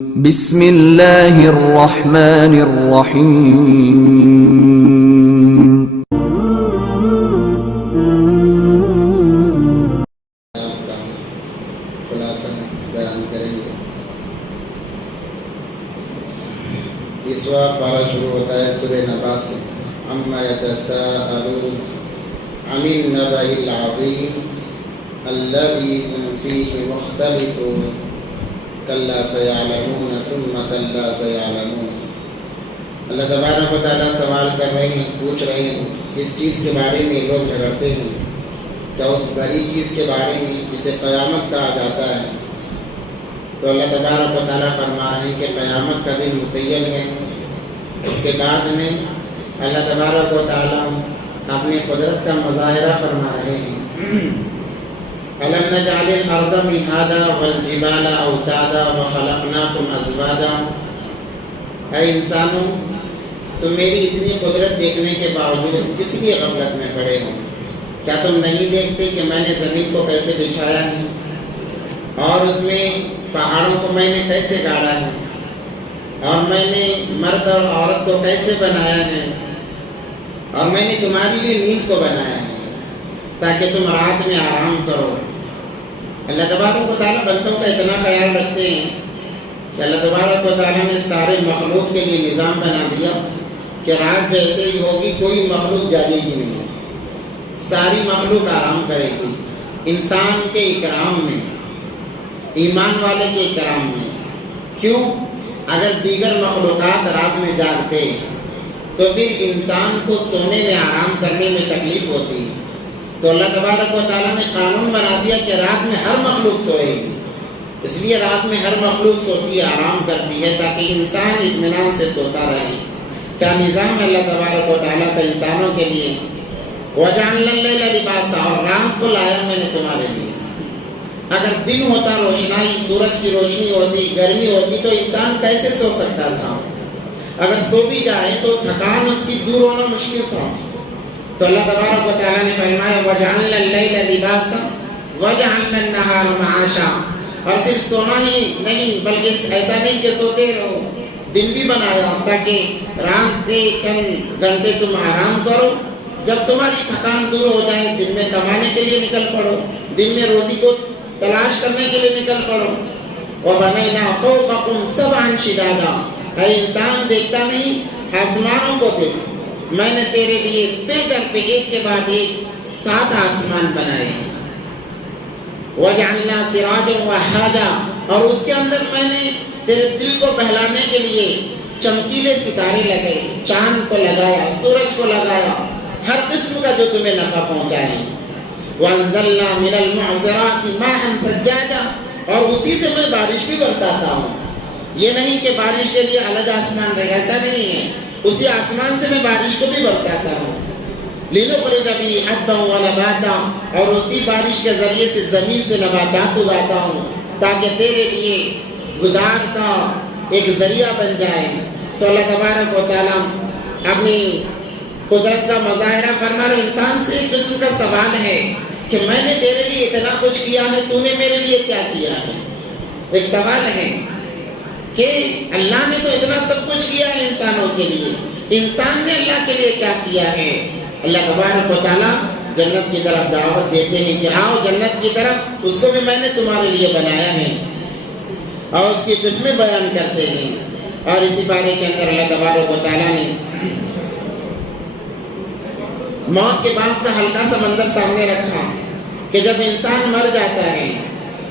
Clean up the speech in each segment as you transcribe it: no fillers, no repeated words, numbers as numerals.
بسم اللہ الرحمن الرحیم۔ خلاصہ بیان کریں گے۔ تیسواں پارہ شروع ہوتا ہے سورہ نبا سے، عما یتساءلون عن النبأ العظیم الذی هم فیہ مختلفون کلا سیعلمون ثم کلا سیعلمون۔ اللہ تبارک و تعالیٰ سوال کر رہے ہیں، پوچھ رہے ہیں کس چیز کے بارے میں لوگ جھگڑتے ہیں، کیا اس بڑی چیز کے بارے میں جسے قیامت کہا جاتا ہے؟ تو اللہ تبارک و تعالیٰ فرما رہے ہیں کہ قیامت کا دن متعین ہے۔ اس کے بعد میں اللہ تبارک و تعالیٰ اپنی قدرت کا مظاہرہ فرما رہے ہیں۔ أَلَمْ نَجْعَلِ الْأَرْضَ مِهَادًا وَالْجِبَالَ أَوْتَادًا وَخَلَقْنَاكُمْ أَزْوَاجًا۔ اے انسانوں، تم میری اتنی قدرت دیکھنے کے باوجود کس لیے غفلت میں پڑے ہو؟ کیا تم نہیں دیکھتے کہ میں نے زمین کو کیسے بچھایا ہے اور اس میں پہاڑوں کو میں نے کیسے گاڑا ہے، اور میں نے مرد اور عورت کو کیسے بنایا ہے، اور میں نے تمہارے لیے نیند کو بنایا ہے تاکہ تم رات میں آرام کرو۔ اللہ تبارک و تعالیٰ بندوں کا اتنا خیال رکھتے ہیں کہ اللہ تبارک و تعالیٰ نے سارے مخلوق کے لیے نظام بنا دیا کہ رات جیسے ہی ہوگی کوئی مخلوق جاگے گی نہیں، ساری مخلوق آرام کرے گی۔ انسان کے اکرام میں، ایمان والے کے اکرام میں۔ کیوں؟ اگر دیگر مخلوقات رات میں جاگتے تو پھر انسان کو سونے میں آرام کرنے میں تکلیف ہوتی، تو اللہ تبارک و تعالیٰ نے قانون بنا دیا کہ رات میں ہر مخلوق سوئے گی۔ اس لیے رات میں ہر مخلوق سوتی ہے، آرام کرتی ہے تاکہ انسان اطمینان سے سوتا رہے۔ کیا نظام ہے اللہ تبارک و تعالیٰ کا انسانوں کے لیے؟ وَجَعَلْنَا اللَّيْلَ لِبَاسًا، اور رات کو لایا میں نے تمہارے لیے۔ اگر دن ہوتا، روشنائی، سورج کی روشنی ہوتی، گرمی ہوتی تو انسان کیسے سو سکتا تھا؟ اگر سو بھی جائے تو تھکان اس کی دور ہونا مشکل تھا۔ تو اللہ تبارک و تعالیٰ نے فرمایا وَجَعَلْنَا اللَّيْلَ لِبَاسًا وَجَعَلْنَا النَّهَارَ مَعَاشًا۔ اور صرف سونا ہی نہیں بلکہ ایسا نہیں کہ سوتے رہو، دن بھی بنایا تاکہ رات کے چند گھنٹے تم آرام کرو، جب تمہاری تھکان دور ہو جائے دن میں کمانے کے لیے نکل پڑو، دن میں روزی کو تلاش کرنے کے لیے نکل پڑو۔ وَبَنَيْنَا فَوْقَكُمْ سَبْعًا شِدَادًا۔ اے انسان دیکھتا نہیں، آسمانوں کو دیکھ، میں نے تیرے لیے پہ در پہ ایک کے بعد ایک 7 آسمان بنائے۔ وَجَعَلْنَا سِرَاجًا وَهَّاجًا، اور اس کے اندر میں نے تیرے دل کو بہلانے کے لیے چمکیلے ستارے لگائے، چاند کو لگایا، سورج کو لگایا، ہر قسم کا جو تمہیں نفع پہنچائے۔ وَأَنزَلْنَا مِنَ الْمُعْصِرَاتِ مَاءً ثَجَّاجًا، اور اسی سے میں بارش بھی برساتا ہوں۔ یہ نہیں کہ بارش کے لیے الگ آسمان رہے، ایسا نہیں ہے، اسی آسمان سے میں بارش کو بھی برساتا ہوں۔ لِنُخْرِجَ بِهِ حَبًّا وَنَبَاتًا، اور اسی بارش کے ذریعے سے زمین سے نباتات اگاتا ہوں تاکہ تیرے لیے گزار کا ایک ذریعہ بن جائے۔ تو اللہ تبارک و تعالیٰ اپنی قدرت کا مظاہرہ فرما رہے۔ انسان سے ایک قسم کا سوال ہے کہ میں نے تیرے لیے اتنا کچھ کیا ہے، تو نے میرے لیے کیا کیا ہے؟ ایک سوال ہے کہ اللہ نے تو اتنا سب کچھ کیا ہے انسانوں کے لیے، انسان نے اللہ کے لیے کیا کیا ہے؟ اللہ تبارک و تعالیٰ جنت کی طرف دعوت دیتے ہیں کہ آؤ جنت کی طرف، اس کو بھی میں نے تمہارے لیے بنایا ہے، اور اس کی قسمیں بیان کرتے ہیں۔ اور اسی بارے کے اندر اللہ تبارک و تعالیٰ نے موت کے بعد کا ہلکا سا منظر سامنے رکھا کہ جب انسان مر جاتا ہے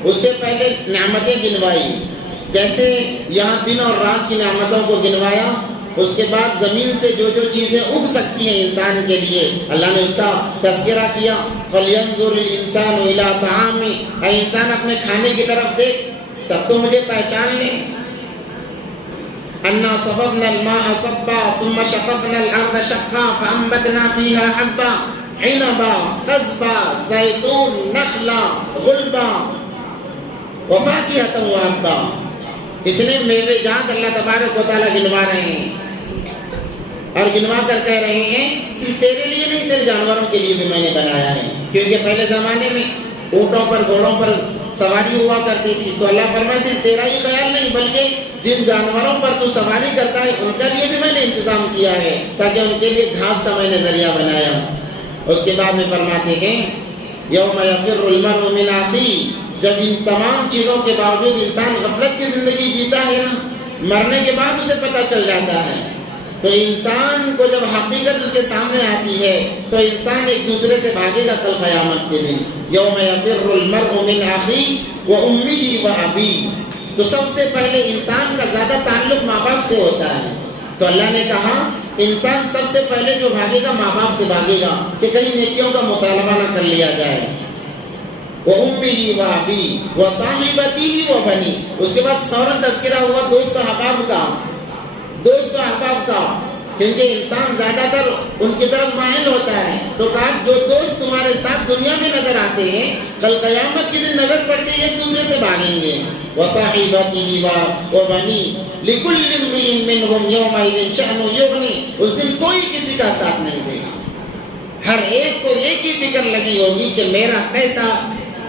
اس سے پہلے نعمتیں گنوائی، جیسے یہاں دن اور رات کی نعمتوں کو گنوایا، اس کے بعد زمین سے جو جو چیزیں اگ سکتی ہیں انسان کے لیے اللہ نے اس کا تذکرہ کیا۔ فَلْيَنظُرِ الْإِنسَانُ إِلَىٰ طَعَامِهِ، اے انسان اپنے کھانے کی طرف دیکھ تب تو مجھے پہچان لے۔ أَنَّا صَبَبْنَا الْمَاءَ صَبًّا ثُمَّ شَقَقْنَا الْأَرْضَ شَقًّا فَأَنبَتْنَا فِيهَا حَبًّا عِنَبًا قَضْبًا زَيْتُونًا نَخْلًا غُلْبًا وَفَاكِهَةً وَأَبًّا۔ اتنے میوے جات اللہ تبارک و تعالیٰ گنوا رہے ہیں، اور گنوا کر کہہ رہے ہیں صرف تیرے لیے نہیں، تیرے جانوروں کے لیے بھی میں نے بنایا ہے، کیونکہ پہلے زمانے میں اونٹوں پر گھوڑوں پر سواری ہوا کرتی تھی، تو اللہ فرمائے صرف تیرا ہی خیال نہیں بلکہ جن جانوروں پر تو سواری کرتا ہے ان کا لیے بھی میں نے انتظام کیا ہے تاکہ ان کے لیے گھاس کا میں نے ذریعہ بنایا. اس کے بعد میں فرماتے ہیں یوم یفر المرء من اخیہ، جب ان تمام چیزوں کے باوجود انسان غفلت کی زندگی جیتا ہے نا، مرنے کے بعد اسے پتہ چل جاتا ہے. تو انسان کو جب حقیقت اس کے سامنے آتی ہے تو انسان ایک دوسرے سے بھاگے گا کل قیامت کے دن. یوم یفر المرء من اخیہ وامہ وابیہ. تو سب سے پہلے انسان کا زیادہ تعلق ماں باپ سے ہوتا ہے. تو اللہ نے کہا انسان سب سے پہلے جو بھاگے گا ماں باپ سے بھاگے گا کہ کہیں نیکیوں کا مطالبہ نہ کر لیا جائے. وَأُمِّهِ وَأَبِيهِ وَصَاحِبَتِهِ وَبَنِيهِ. اس کے بعد فوراً تذکرہ ہوا دوست و احباب کا، دوست و احباب کا، کیونکہ انسان زیادہ تر ان کی طرف مائل ہوتا ہے. تو کہا جو دوست تمہارے ساتھ دنیا میں نظر آتے ہیں کل قیامت کے دن نظر پڑتے ہی ایک دوسرے سے بھاگیں گے. وَصَاحِبَتِهِ وَبَنِيهِ لِكُلِّ امْرِئٍ مِّنْهُمْ يَوْمَئِذٍ شَأْنٌ يُغْنِيهِ. اس دن کوئی کسی کا ساتھ نہیں دے گا. ہر ایک کو ایک ہی فکر لگی ہوگی کہ میرا کیسا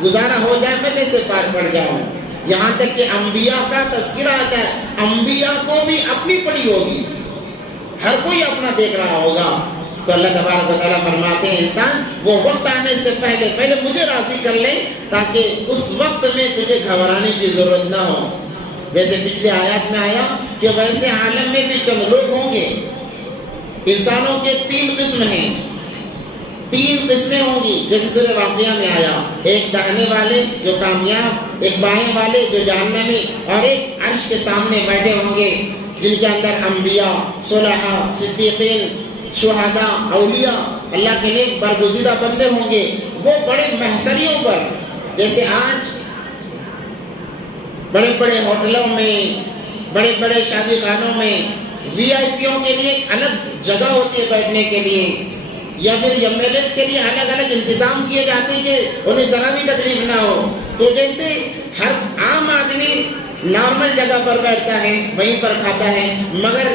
گزارا ہو جائے، میں کیسے پار پڑ جاؤں. یہاں تک کہ انبیاء کا تذکرہ آتا ہے، انبیاء کو بھی اپنی پڑی ہوگی، ہر کوئی اپنا دیکھ رہا ہوگا. تو اللہ تبارک و تعالیٰ فرماتے ہیں انسان وہ وقت آنے سے پہلے مجھے راضی کر لے تاکہ اس وقت میں تجھے گھبرانے کی ضرورت نہ ہو. جیسے پچھلے آیات میں آیا کہ ویسے عالم میں بھی چند لوگ ہوں گے. انسانوں کے 3 قسم ہیں، 3 قسمیں ہوں گی. جیسے سورہ واقعہ میں آیا، ایک داہنے والے جو کامیاب، ایک بائیں والے جو جہنمی، اور ایک عرش کے سامنے بیٹھے ہوں گے جن کے اندر انبیاء، صلحاء، صدیقین، شہداء، اولیاء، اللہ کے نیک برگزیدہ بندے ہوں گے. وہ بڑے محشریوں پر، جیسے آج بڑے بڑے ہوٹلوں میں، بڑے بڑے شادی خانوں میں وی آئی پیوں کے لیے ایک الگ جگہ ہوتی ہے بیٹھنے کے لیے، یا پھر ایم ایل ایس کے لیے الگ الگ انتظام کیے جاتے ہیں کہ انہیں ذرا بھی تکلیف نہ ہو. تو جیسے ہر عام آدمی نارمل جگہ پر بیٹھتا ہے وہیں پر کھاتا ہے، مگر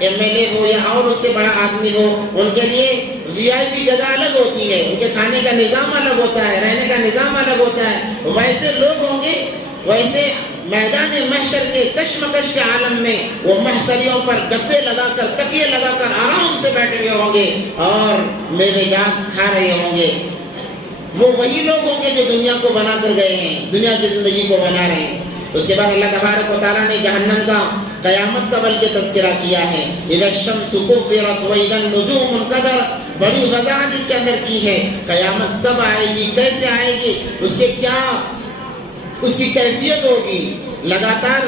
ایم ایل اے ہو یا اور اس سے بڑا آدمی ہو ان کے لیے وی آئی پی جگہ الگ ہوتی ہے، ان کے کھانے کا نظام الگ ہوتا ہے، رہنے کا نظام الگ ہوتا ہے. ویسے لوگ ہوں گے، ویسے میدان محشر کے کشمکش کے عالم میں وہ محشریوں پر گدے لگا کر، تکیے لگا کر آرام سے بیٹھے ہوئے ہوں گے اور میوے جات کھا رہے ہوں گے. وہ وہی لوگ ہوں گے جو دنیا کو بنا کر گئے ہیں، دنیا کی زندگی کو بنا رہے ہیں. اس کے بعد اللہ تبارک و تعالیٰ نے جہنم کا، قیامت کا بلکہ تذکرہ کیا ہے. اذا الشمس كورت واذا النجوم انكدرت. بڑی وضاحت اس کے اندر کی ہے. قیامت کب آئے گی، کیسے آئے گی، اس کے کیا اس کی کیفیت ہوگی. لگاتار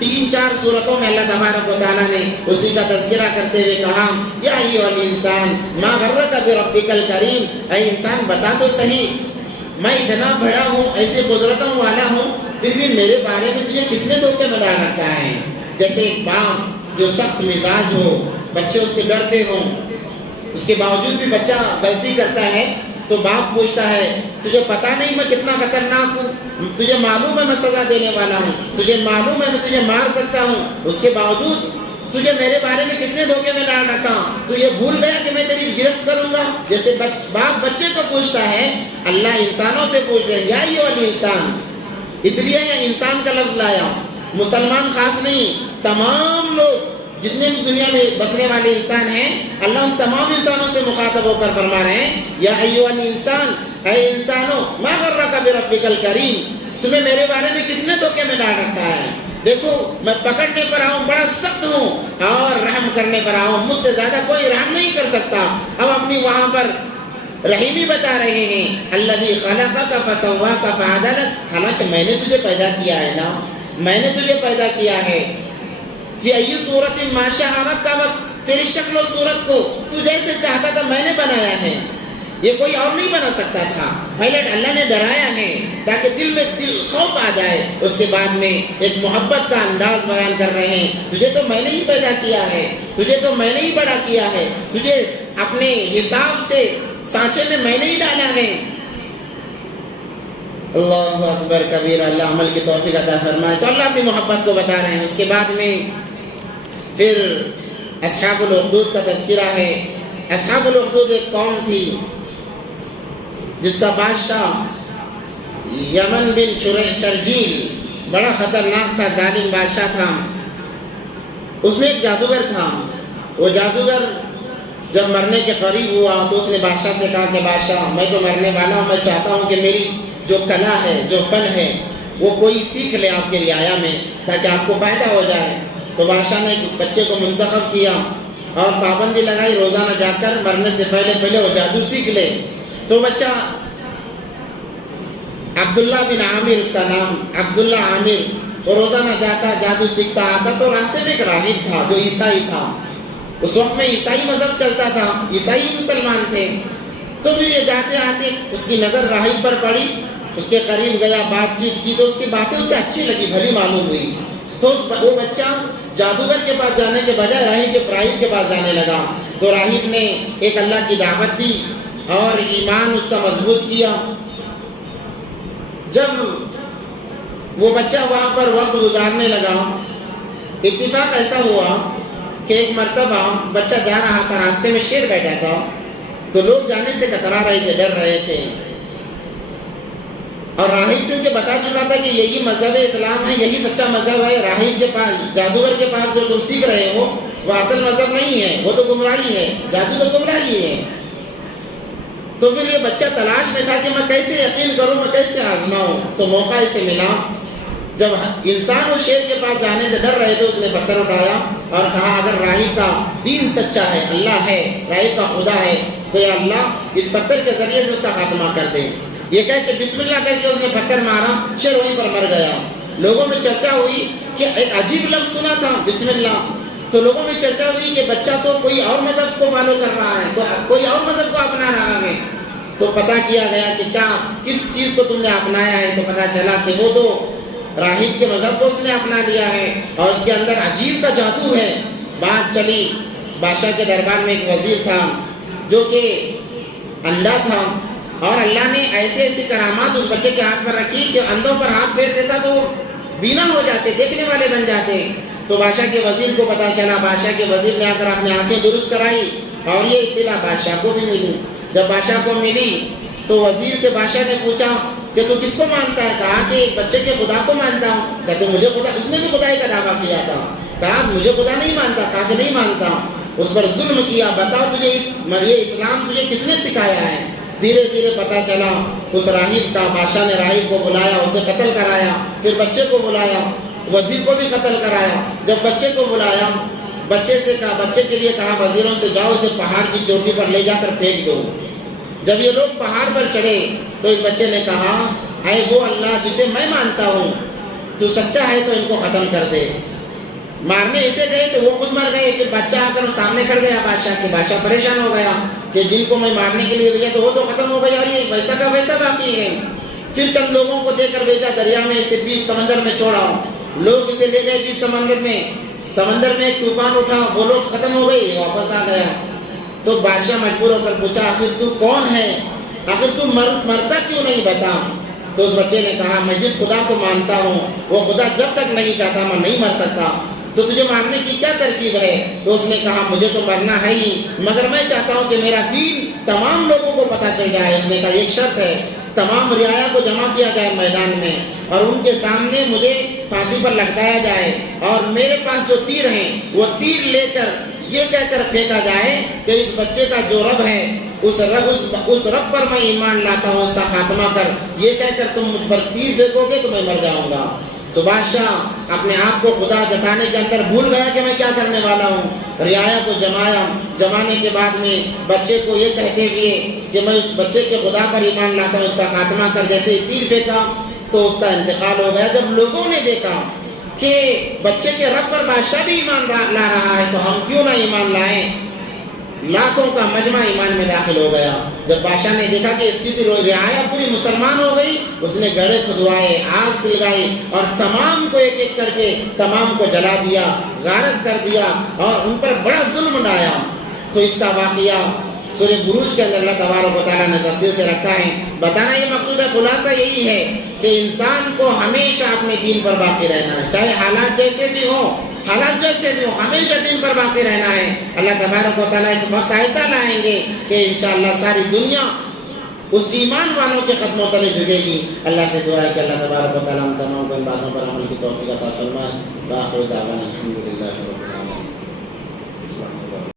3-4 صورتوں میں اللہ تبارک و تعالیٰ نے اسی کا تذکرہ کرتے ہوئے کہا یا ایھا الانسان ما غرک بربک الکریم. اے انسان بتا تو صحیح، میں اتنا بڑا ہوں، ایسے قدرتوں والا ہوں، پھر بھی میرے بارے میں تجھے کس نے دھوکے میں ڈال رکھا ہے. جیسے ایک باپ جو سخت مزاج ہو، بچے اس سے ڈرتے ہوں، اس کے باوجود بھی بچہ غلطی کرتا ہے تو باپ پوچھتا ہے تجھے پتا نہیں میں کتنا خطرناک ہوں، تجھے معلوم ہے میں سزا دینے والا ہوں، تجھے معلوم ہے میں تجھے مار سکتا ہوں، اس کے باوجود تجھے میرے بارے میں کس نے دھوکے میں ڈال رکھا، تو یہ بھول گیا کہ میں تیری گرفت کروں گا. جیسے باپ بچے کو پوچھتا ہے، اللہ انسانوں سے پوچھ رہے ہیں یا ایھا الانسان. اس لیے یہ انسان کا لفظ لایا، مسلمان خاص نہیں، تمام لوگ جتنے بھی دنیا میں بسنے والے انسان ہیں اللہ ان تمام انسانوں سے مخاطب ہو کر فرما رہے ہیں یا ایھا الانسان، اے انسانو ما غرک بربک الکریم. تمہیں میرے بارے میں کس نے دھوکے میں ڈال رکھا ہے. دیکھو میں پکڑنے پر آؤں بڑا سخت ہوں اور رحم کرنے پر آؤں، مجھ سے زیادہ کوئی رحم نہیں کر سکتا. اب اپنی وہاں پر رحیمی بتا رہے ہیں، الذی خلقک فسواک فعدلک. حالانکہ میں نے تجھے پیدا کیا ہے نا، میں نے تجھے پیدا کیا ہے. فی ای صورت ما شاء رکبک. تیری شکل و صورت کو تو جیسے چاہتا تھا میں نے بنایا ہے، یہ کوئی اور نہیں بنا سکتا تھا. پہلے اللہ نے ڈرایا ہے تاکہ دل میں خوف آ جائے، اس کے بعد میں ایک محبت کا انداز بیان کر رہے ہیں. تجھے تو میں نے ہی پیدا کیا ہے، تجھے تو میں نے ہی بڑا کیا ہے، تجھے اپنے حساب سے سانچے میں میں نے ہی ڈالا ہے. اللہ اکبر کبیر. اللہ عمل کی توفیق عطا فرمائے. تو اللہ اپنی محبت کو بتا رہے ہیں. اس کے بعد میں پھر اصحاب الاخدود کا تذکرہ ہے. اصحاب الاخدود ایک قوم تھی جس کا بادشاہ یمن بن شرجیل بڑا خطرناک تھا، ظالم بادشاہ تھا. اس میں ایک جادوگر تھا. وہ جادوگر جب مرنے کے قریب ہوا تو اس نے بادشاہ سے کہا کہ بادشاہ میں تو مرنے والا ہوں, میں چاہتا ہوں کہ میری جو کلا ہے, جو فن ہے, وہ کوئی سیکھ لے آپ کے رعایا میں تاکہ آپ کو فائدہ ہو جائے. تو بادشاہ نے بچے کو منتخب کیا اور پابندی لگائی روزانہ جا کر مرنے سے پہلے وہ جادو سیکھ لے. تو بچہ عبداللہ بن عامر, اس کا نام عبداللہ عامر, وہ روزانہ جاتا, جادو سیکھتا آتا. تو راستے میں ایک راہب تھا جو عیسائی تھا. اس وقت میں عیسائی مذہب چلتا تھا, عیسائی مسلمان تھے. تو پھر یہ جاتے آتے اس کی نظر راہب پر پڑی, اس کے قریب گیا, بات چیت کی, تو اس کی باتیں اسے اچھی لگی, بھلی معلوم ہوئی. تو وہ بچہ جادوگر کے پاس جانے کے بجائے راہب کے پاس جانے لگا. تو راہب نے ایک اللہ کی دعوت دی اور ایمان اس کا مضبوط کیا. جب وہ بچہ وہاں پر وقت گزارنے لگا, اتفاق ایسا ہوا کہ ایک مرتبہ بچہ جا رہا تھا, راستے میں شیر بیٹھا تھا. تو لوگ جانے سے کترا رہے تھے, ڈر رہے تھے. اور راہب کیونکہ بتا چکا تھا کہ یہی مذہب اسلام ہے, یہی سچا مذہب ہے. راہب کے پاس, جادوگر کے پاس جو تم سیکھ رہے ہو وہ اصل مذہب نہیں ہے, وہ تو گمراہی ہے, جادو تو گمراہی ہے. تو پھر یہ بچہ تلاش میں تھا کہ میں کیسے یقین کروں, میں کیسے آزماؤں. تو موقع اسے ملا. جب انسان اس شیر کے پاس جانے سے ڈر رہے تھے, اس نے پتھر اٹھایا اور کہا اگر راہب کا دین سچا ہے, اللہ ہے, راہب کا خدا ہے, تو یا اللہ اس پتھر کے ذریعے سے اس کا خاتمہ کر دے. یہ کہہ کے بسم اللہ کر کے اس نے پتھر مارا, شیر وہیں پر مر گیا. لوگوں میں چرچا ہوئی کہ ایک عجیب لفظ سنا تھا بسم اللہ. تو لوگوں میں چرچا ہوئی کہ بچہ تو کوئی اور مذہب کو فالو کر رہا ہے, کوئی اور مذہب کو اپنا رہا ہے. تو پتہ کیا گیا کہ کیا کس چیز کو تم نے اپنایا ہے. تو پتہ چلا کہ وہ تو راہب کے مذہب کو اس نے اپنا لیا ہے اور اس کے اندر عجیب کا جادو ہے. بات چلی, بادشاہ کے دربار میں ایک وزیر تھا جو کہ اندھا تھا, اور اللہ نے ایسی کرامات اس بچے کے ہاتھ پر رکھی کہ اندھوں پر ہاتھ پھیر دیتا تو بینا ہو جاتے, دیکھنے والے بن جاتے. تو بادشاہ کے وزیر کو پتہ چلا. بادشاہ کے وزیر نے آ کر اپنی آنکھیں درست کرائی اور یہ اطلاع بادشاہ کو بھی ملی. جب بادشاہ کو ملی تو وزیر سے بادشاہ نے پوچھا کہ تو کس کو مانتا ہے. کہا کہ ایک بچے کے خدا کو مانتا ہوں. کہ تو مجھے خدا, اس نے بھی خدائی کا دعویٰ کیا تھا. کہا مجھے خدا نہیں مانتا. کہا کہ نہیں مانتا. اس پر ظلم کیا. بتاؤ تجھے یہ اسلام تجھے کس نے سکھایا ہے. دھیرے دھیرے پتہ چلا اس راہب کا. بادشاہ نے راہب کو بلایا, اسے قتل کرایا. پھر بچے کو بلایا, وزیر کو بھی قتل کرایا. جب بچے کو بلایا, بچے سے کہا, بچے کے لیے کہا وزیروں سے جاؤ اسے پہاڑ کی چوٹی پر لے جا کر پھینک دو. جب یہ لوگ پہاڑ پر چڑھے تو اس بچے نے کہا اے وہ اللہ جسے میں مانتا ہوں, تو سچا ہے تو ان کو ختم کر دے. مارنے اسے گئے تو وہ خود مر گئے. پھر بچہ آ کر سامنے کھڑ گیا بادشاہ کے. بادشاہ پریشان ہو گیا کہ جن کو میں مارنے کے لیے بھیجا تو وہ تو ختم ہو گیا اور یہ ویسا کا ویسا باقی ہے. پھر چند لوگوں کو دے کر بھیجا دریا میں, اسے بیچ سمندر میں چھوڑا. لوگ اسے لے گئے بیچ سمندر میں. سمندر میں ایک طوفان اٹھا, وہ لوگ ختم ہو گئے, واپس آ گیا. تو بادشاہ مجبور ہو کر پوچھا آخر تو کون ہے, آخر تو مرتا کیوں نہیں بتا. تو اس بچے نے کہا میں جس خدا کو مانتا ہوں وہ خدا جب تک نہیں چاہتا میں نہیں مر سکتا. تو تجھے مارنے کی کیا ترکیب ہے. تو اس نے کہا مجھے تو مرنا ہے ہی, مگر میں چاہتا ہوں کہ میرا دین تمام لوگوں کو پتہ چل جائے. اس نے کہا ایک شرط ہے, تمام رعایا کو جمع کیا جائے میدان میں اور ان کے سامنے مجھے پھانسی پر لٹکایا جائے, اور میرے پاس جو تیر ہیں وہ تیر لے کر یہ کہہ کر پھینکا جائے کہ اس بچے کا جو رب ہے اس رب پر میں ایمان لاتا ہوں, اس کا خاتمہ کر. یہ کہہ کر تم مجھ پر تیر پھینکو گے تو میں مر جاؤں گا. تو بادشاہ اپنے آپ کو خدا جتانے کے اندر بھول گیا کہ میں کیا کرنے والا ہوں. رعایا کو جمانے کے بعد میں بچے کو یہ کہتے ہوئے کہ میں اس بچے کے خدا پر ایمان لاتا ہوں, اس کا خاتمہ کر, جیسے ہی تیر پھینکا تو اس کا انتقال ہو گیا. جب لوگوں نے دیکھا کہ بچے کے رب پر بادشاہ بھی ایمان لا رہا ہے تو ہم کیوں نہ ایمان لائیں, لاکھوں کا مجمع ایمان میں داخل ہو گیا. جب بادشاہ نے دیکھا کہ اس کی رعایا پوری مسلمان ہو گئی, اس نے گڑھے کھدوائے, آگ سلگائی اور تمام کو ایک ایک کر کے تمام کو جلا دیا, غارت کر دیا اور ان پر بڑا ظلم ڈھایا. تو اس کا واقعہ سورہ بروج کے اندر اللہ تبارک و تعالیٰ نے تفصیل سے رکھا ہے. بتانا یہ مقصود ہے, خلاصہ یہی ہے کہ انسان کو ہمیشہ اپنے دین پر باقی رہنا ہے, چاہے حالات جیسے بھی ہوں, ہمیشہ دین پر باقی رہنا ہے. اللہ تبارک و تعالیٰ ایک وقت ایسا لائیں گے کہ انشاءاللہ ساری دنیا اس ایمان والوں کے قدموں تلے جھکے گی. اللہ سے دعا ہے کہ اللہ تبارک و تعالیٰ ہم تمام کو ان باتوں پر عمل کی توفیق عطا فرمائے. وآخر دعوانا الحمدللہ رب العالمین. السلام علیکم.